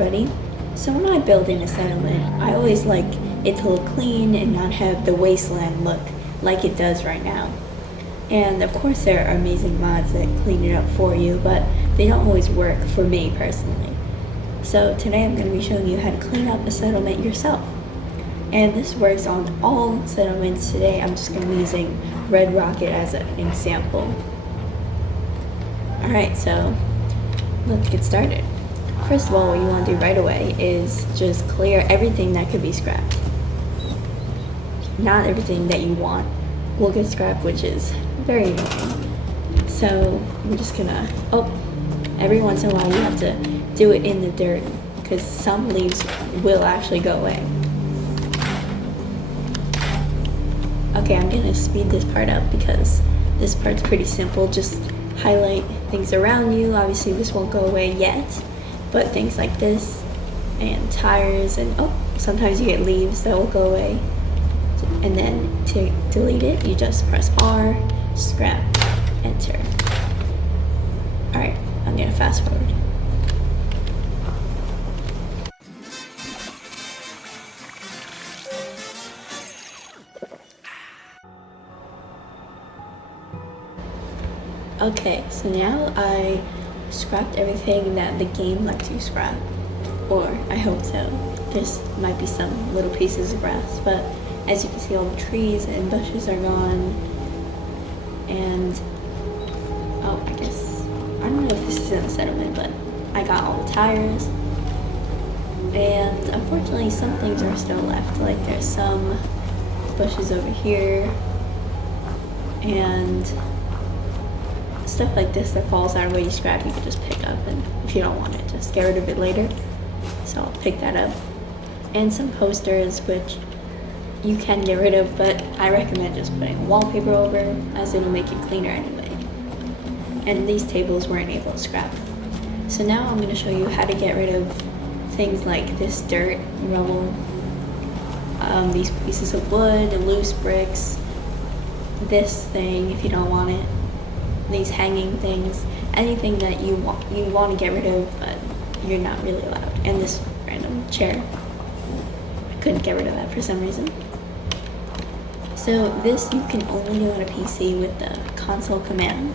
everybody. So when I build in a settlement, I always like it to look clean and not have the wasteland look like it does right now. And of course there are amazing mods that clean it up for you, but they don't always work for me personally. So today I'm going to be showing you how to clean up a settlement yourself. And this works on all settlements. Today I'm just going to be using Red Rocket as an example. Alright, so let's get started. First of all, what you want to do right away is just clear everything that could be scrapped. Not everything that you want will get scrapped, which is very annoying. So we're just gonna, every once in a while you have to do it in the dirt because some leaves will actually go away. Okay, I'm gonna speed this part up because this part's pretty simple. Just highlight things around you. Obviously this won't go away yet, but things like this and tires and sometimes you get leaves that will go away. And then to delete it, you just press R, scrap, enter. Alright, I'm gonna fast forward. Okay, so now I scrapped everything that the game lets you scrap, or I hope so. There's might be some little pieces of grass, but as you can see, all the trees and bushes are gone. And I don't know if this is in the settlement, but I got all the tires. And unfortunately some things are still left, like there's some bushes over here and stuff like this that falls out of what you scrap you can just pick up, and if you don't want it, just get rid of it later. So I'll pick that up. And some posters which you can get rid of, but I recommend just putting wallpaper over as it'll make it cleaner anyway. And these tables weren't able to scrap. So now I'm going to show you how to get rid of things like this dirt, rubble, these pieces of wood, loose bricks, this thing if you don't want it, these hanging things, anything that you want to get rid of but you're not really allowed. And this random chair, I couldn't get rid of that for some reason. So this you can only do on a PC with the console command.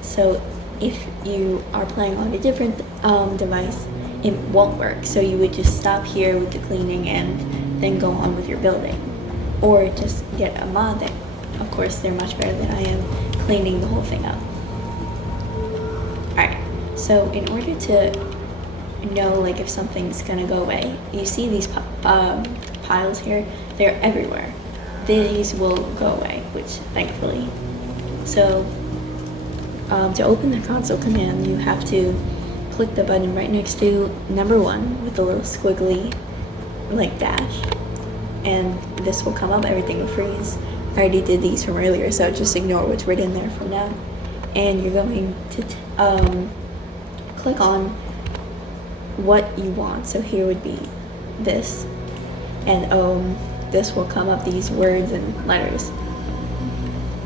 So if you are playing on a different device, it won't work. So you would just stop here with the cleaning and then go on with your building. Or just get a mod that, of course, they're much better than I am cleaning the whole thing up. Alright, so in order to know like if something's gonna go away, you see these piles here, they're everywhere. These will go away, which thankfully. So to open the console command, you have to click the button right next to number 1 with the little squiggly like dash, and this will come up, everything will freeze. I already did these from earlier, so just ignore what's written there from now. And you're going to click on what you want. So here would be this, and this will come up, these words and letters.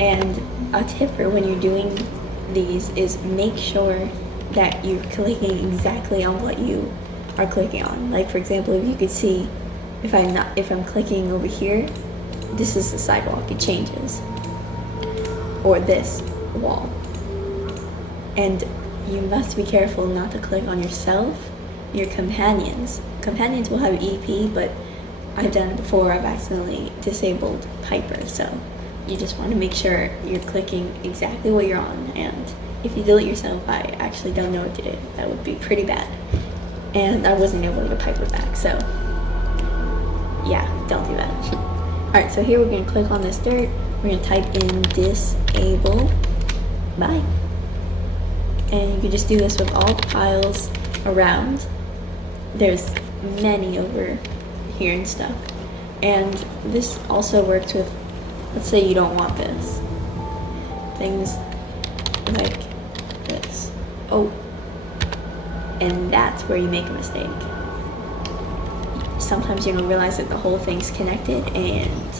And a tip for when you're doing these is make sure that you're clicking exactly on what you are clicking on. Like for example, if you could see, if I'm clicking over here, this is the sidewalk, it changes. Or this wall. And you must be careful not to click on yourself, your companions. Companions will have EP, but I've done it before, I've accidentally disabled Piper, so you just want to make sure you're clicking exactly what you're on. And if you delete yourself, I actually don't know what to do. That would be pretty bad. And I wasn't able to get Piper back, so yeah, don't do that. Alright, so here we're going to click on this dirt, we're going to type in disable, bye. And you can just do this with all the piles around. There's many over here and stuff. And this also works with, let's say you don't want this. Things like this. And that's where you make a mistake. Sometimes you don't realize that the whole thing's connected and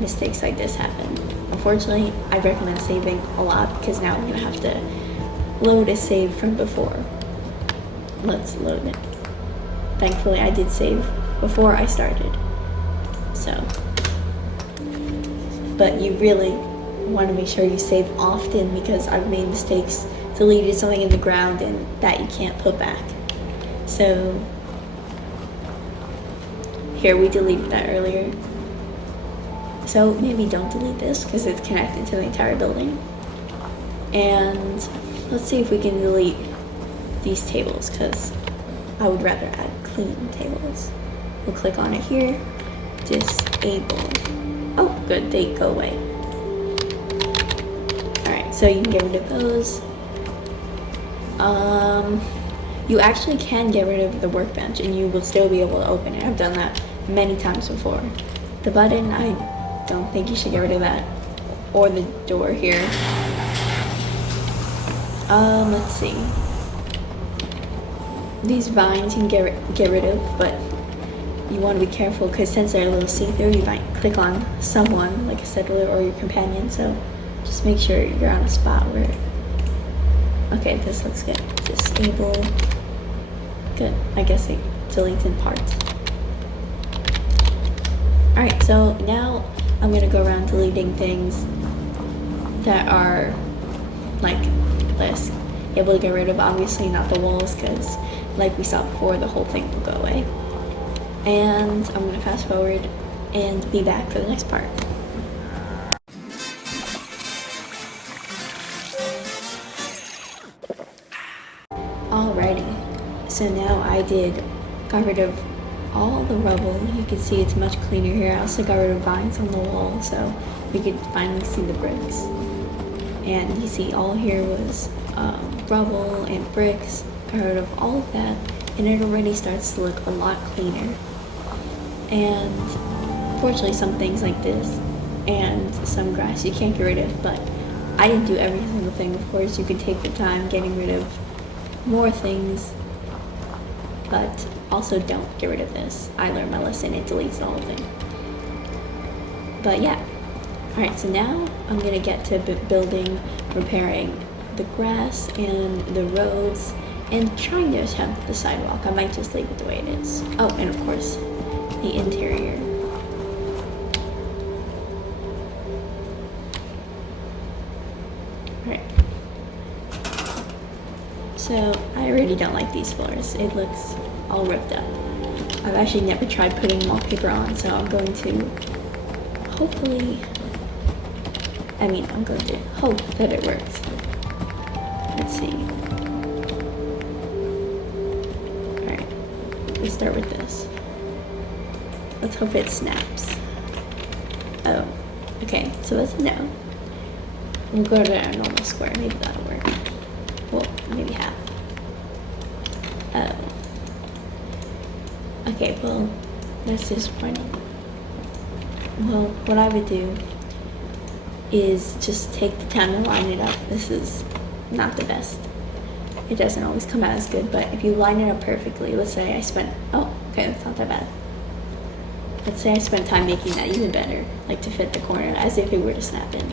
mistakes like this happen. Unfortunately, I recommend saving a lot because now I'm gonna have to load a save from before. let's load it. Thankfully, I did save before I started. So, but you really want to make sure you save often because I've made mistakes, deleted something in the ground and that you can't put back. So here, we deleted that earlier. So maybe don't delete this because it's connected to the entire building. And let's see if we can delete these tables because I would rather add clean tables. We'll click on it here, disable. Oh, good, they go away. Alright, so you can get rid of those. You actually can get rid of the workbench and you will still be able to open it. I've done that many times before. The button, I don't think you should get rid of that. Or the door here. Let's see. These vines you can get rid of, but you want to be careful because since they're a little see-through, you might click on someone, like a settler or your companion, so just make sure you're on a spot where... Okay, this looks good. Disable. Good. I guess it deletes in parts. Alright, so now I'm going to go around deleting things that are like this. Able to get rid of, obviously not the walls, because like we saw before, the whole thing will go away. And I'm going to fast forward and be back for the next part. Alrighty, so now I got rid of all the rubble. You can see it's much cleaner here. I also got rid of vines on the wall so we could finally see the bricks. And you see all here was rubble and bricks. Got rid of all of that and it already starts to look a lot cleaner. And fortunately some things like this and some grass you can't get rid of, but I didn't do every single thing. Of course you could take your time getting rid of more things, but also don't get rid of this. I learned my lesson, it deletes the whole thing. But yeah. Alright, so now I'm gonna get to building, repairing the grass and the roads, and trying to attempt the sidewalk. I might just leave it the way it is. Oh, and of course, the interior. Alright. So, I already don't like these floors. It looks all ripped up. I've actually never tried putting wallpaper on, so I'm going to hopefully... I'm going to hope that it works. Let's see. Alright, let's start with this. Let's hope it snaps. Oh, okay, so that's a no. We'll go to a normal square, maybe that'll work. Well, maybe half. Oh. Okay, well, that's disappointing. Well, what I would do is just take the time to line it up. This is not the best. It doesn't always come out as good, but if you line it up perfectly, let's say I spent, oh, okay, that's not that bad. Let's say I spent time making that even better, like to fit the corner as if it were to snap in.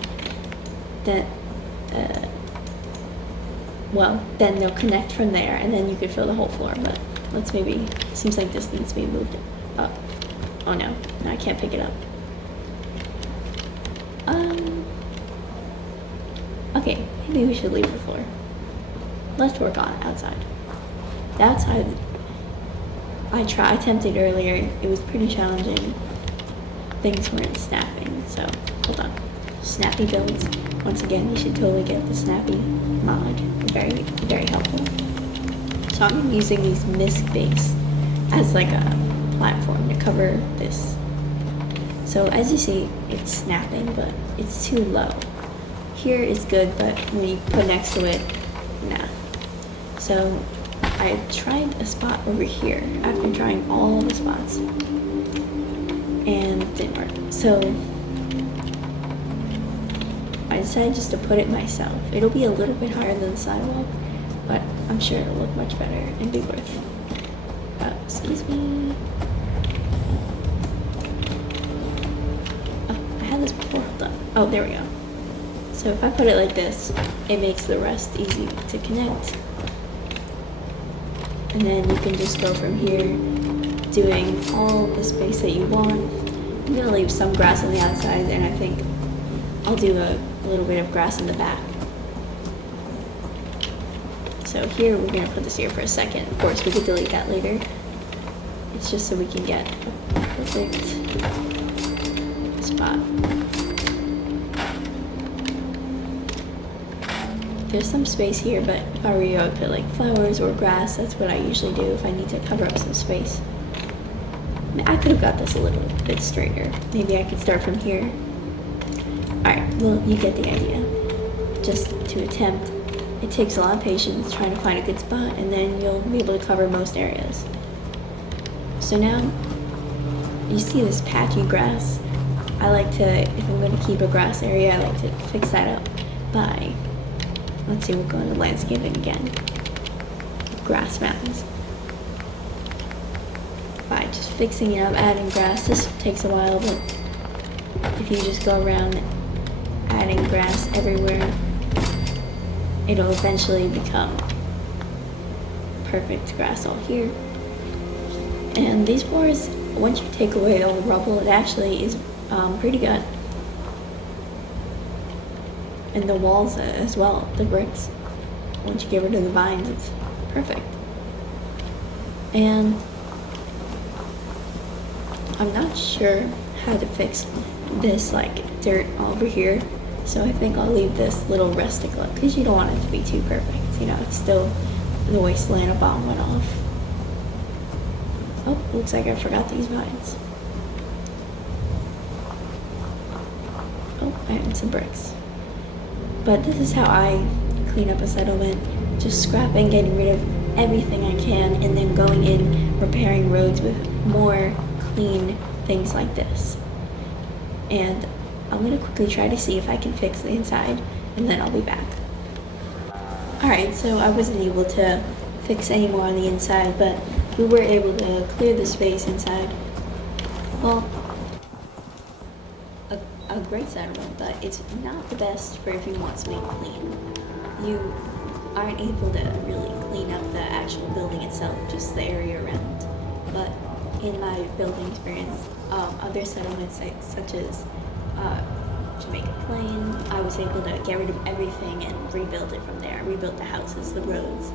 Then, well, then they'll connect from there and then you could fill the whole floor, but let's maybe, seems like this needs to be moved up. Oh no, I can't pick it up. Okay, maybe we should leave the floor. Let's work on it outside. The outside, I attempted earlier. It was pretty challenging. Things weren't snapping, so hold on. Snappy builds. Once again, you should totally get the Snappy mod. Very, very helpful. So I'm using these Misc base as like a platform to cover this. So as you see, it's snapping, but it's too low. Here is good, but when you put next to it, nah. So I tried a spot over here after trying all the spots, and it didn't work. So I decided just to put it myself. It'll be a little bit higher than the sidewalk, but I'm sure it'll look much better and be worth it. Excuse me. Oh, I had this before, hold up. Oh, there we go. So if I put it like this, it makes the rest easy to connect. And then you can just go from here, doing all the space that you want. I'm gonna leave some grass on the outside, and I think I'll do a little bit of grass in the back. So here, we're gonna put this here for a second. Of course, we could delete that later. It's just so we can get a perfect spot. There's some space here, but if I were you, I would put like flowers or grass. That's what I usually do if I need to cover up some space. I could have got this a little bit straighter. Maybe I could start from here. Alright, well, you get the idea. Just to attempt. It takes a lot of patience trying to find a good spot, and then you'll be able to cover most areas. So now, you see this patchy grass. I like to, if I'm going to keep a grass area, I like to fix that up by, let's see, we'll go into landscaping again. Grass mountains. By just fixing it up, adding grass. This takes a while, but if you just go around adding grass everywhere, it'll eventually become perfect grass all here. And these floors, once you take away all the rubble, it actually is pretty good. And the walls as well, the bricks. Once you get rid of the vines, it's perfect. And I'm not sure how to fix this like dirt over here. So I think I'll leave this little rustic look because you don't want it to be too perfect. You know, it's still the wasteland. A bomb went off. Oh, looks like I forgot these vines. Oh, and some bricks. But this is how I clean up a settlement. Just scrapping, getting rid of everything I can, and then going in, repairing roads with more clean things like this. And I'm gonna quickly try to see if I can fix the inside, and then I'll be back. Alright, so I wasn't able to fix any more on the inside, but we were able to clear the space inside. Well, a great settlement, but it's not the best for if you want something clean. You aren't able to really clean up the actual building itself, just the area around. But in my building experience, other settlements such as Jamaica Plain, I was able to get rid of everything and rebuild it from there. Rebuilt the houses, the roads.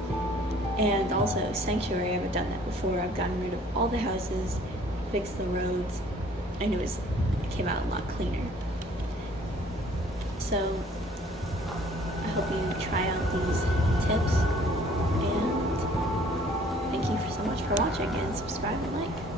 And also Sanctuary, I haven't done that before. I've gotten rid of all the houses, fixed the roads, and it came out a lot cleaner. So I hope you try out these tips, and thank you so much for watching, and subscribe and like.